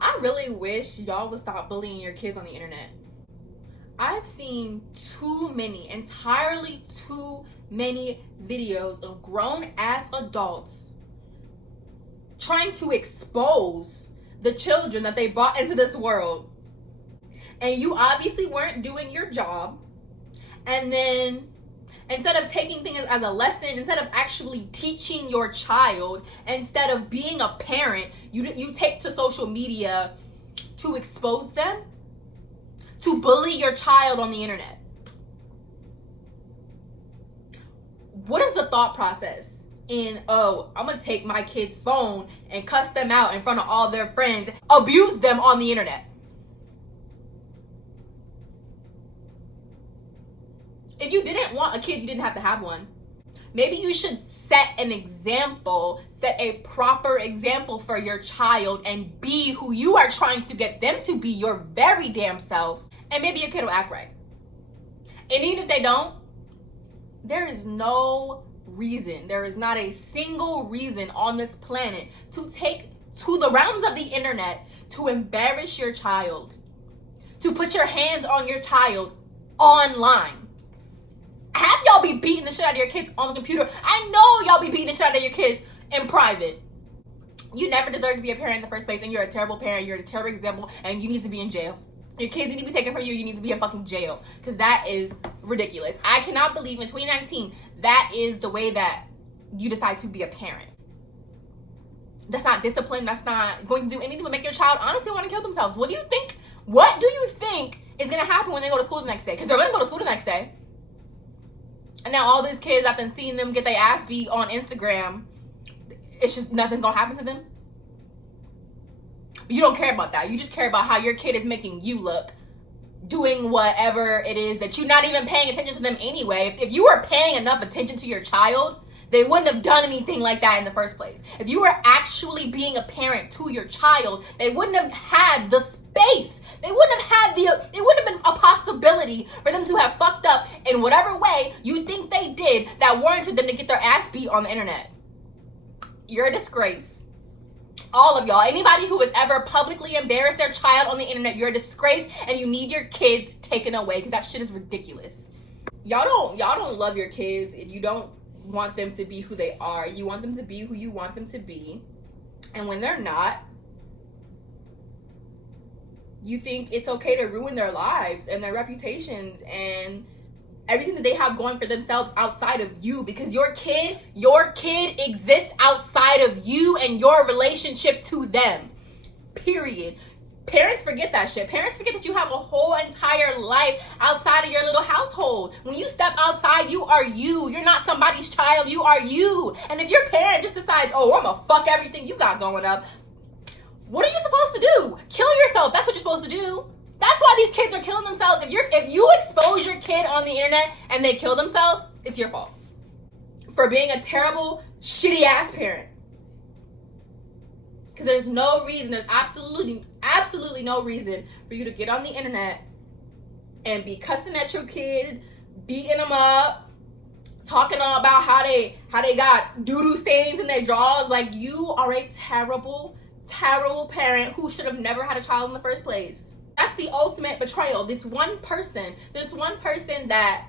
I really wish y'all would stop bullying your kids on the internet. I've seen entirely too many videos of grown-ass adults trying to expose the children that they brought into this world. And you obviously weren't doing your job. And then instead of taking things as a lesson, instead of actually teaching your child, instead of being a parent, you take to social media to expose them, to bully your child on the internet. What is the thought process in, oh, I'm gonna take my kid's phone and cuss them out in front of all their friends, abuse them on the internet? If you didn't want a kid, you didn't have to have one. Maybe you should set an example, set a proper example for your child and be who you are trying to get them to be, your very damn self. And maybe your kid will act right. And even if they don't, there is no reason, there is not a single reason on this planet to take to the realms of the internet to embarrass your child, to put your hands on your child online. Have y'all be beating the shit out of your kids on the computer. I know y'all be beating the shit out of your kids in private. You never deserve to be a parent in the first place, and you're a terrible parent, you're a terrible example, and you need to be in jail. Your kids need to be taken from you, you need to be in fucking jail. Because that is ridiculous. I cannot believe in 2019, that is the way that you decide to be a parent. That's not discipline, that's not going to do anything but make your child honestly want to kill themselves. What do you think is going to happen when they go to school the next day? Because they're going to go to school the next day. And now all these kids, I've been seeing them get their ass beat on Instagram. It's just nothing's gonna happen to them. You don't care about that. You just care about how your kid is making you look, doing whatever it is that you're not even paying attention to them anyway. If you were paying enough attention to your child, they wouldn't have done anything like that in the first place. If you were actually being a parent to your child, they wouldn't have had the space. They wouldn't have it wouldn't have been a possibility for them to have fucked up in whatever way you think they did that warranted them to get their ass beat on the internet. You're a disgrace. All of y'all. Anybody who has ever publicly embarrassed their child on the internet, you're a disgrace, and you need your kids taken away because that shit is ridiculous. Y'all don't love your kids, and you don't want them to be who they are. You want them to be who you want them to be. And when they're not, you think it's okay to ruin their lives and their reputations and everything that they have going for themselves outside of you, because your kid exists outside of you and your relationship to them. Period. Parents forget that shit. Parents forget that you have a whole entire life outside of your little household. When you step outside, you are you. You're not somebody's child. You are you. And if your parent just decides, oh, I'm gonna fuck everything you got going up, what are you supposed to do? Kill yourself. That's what you're supposed to do. That's why these kids are killing themselves. If you expose your kid on the internet and they kill themselves, it's your fault for being a terrible, shitty ass parent. Because there's no reason, there's absolutely no reason for you to get on the internet and be cussing at your kid, beating them up, talking all about how they got doo-doo stains in their drawers. Like, you are a terrible parent who should have never had a child in the first place. That's the ultimate betrayal. This one person that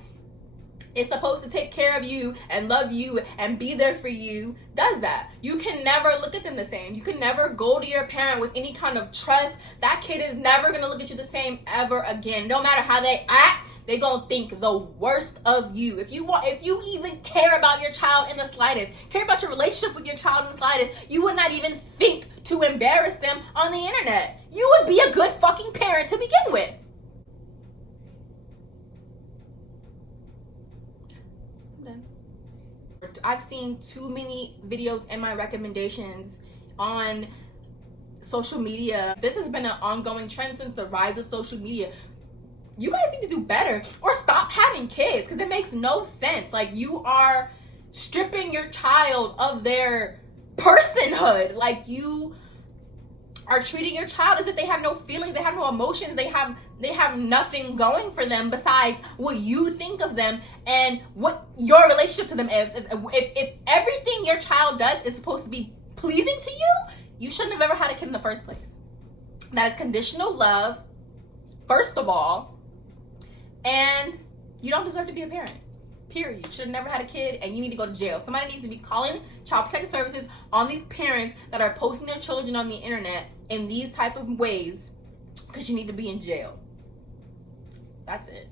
is supposed to take care of you and love you and be there for you does that. You can never look at them the same. You can never go to your parent with any kind of trust. That kid is never going to look at you the same ever again. No matter how they act, they gonna think the worst of you. If you even care about your child in the slightest, care about your relationship with your child in the slightest, you would not even think to embarrass them on the internet. You would be a good fucking parent to begin with. I'm done. I've seen too many videos in my recommendations on social media. This has been an ongoing trend since the rise of social media. You guys need to do better or stop having kids, because it makes no sense. Like, you are stripping your child of their personhood. Like, you are treating your child as if they have no feelings, they have no emotions, they have nothing going for them besides what you think of them and what your relationship to them is. If everything your child does is supposed to be pleasing to you, you shouldn't have ever had a kid in the first place. That is conditional love, first of all, and you don't deserve to be a parent. Period. You should have never had a kid, and you need to go to jail. Somebody needs to be calling Child Protective Services on these parents that are posting their children on the internet in these type of ways, because you need to be in jail. That's it.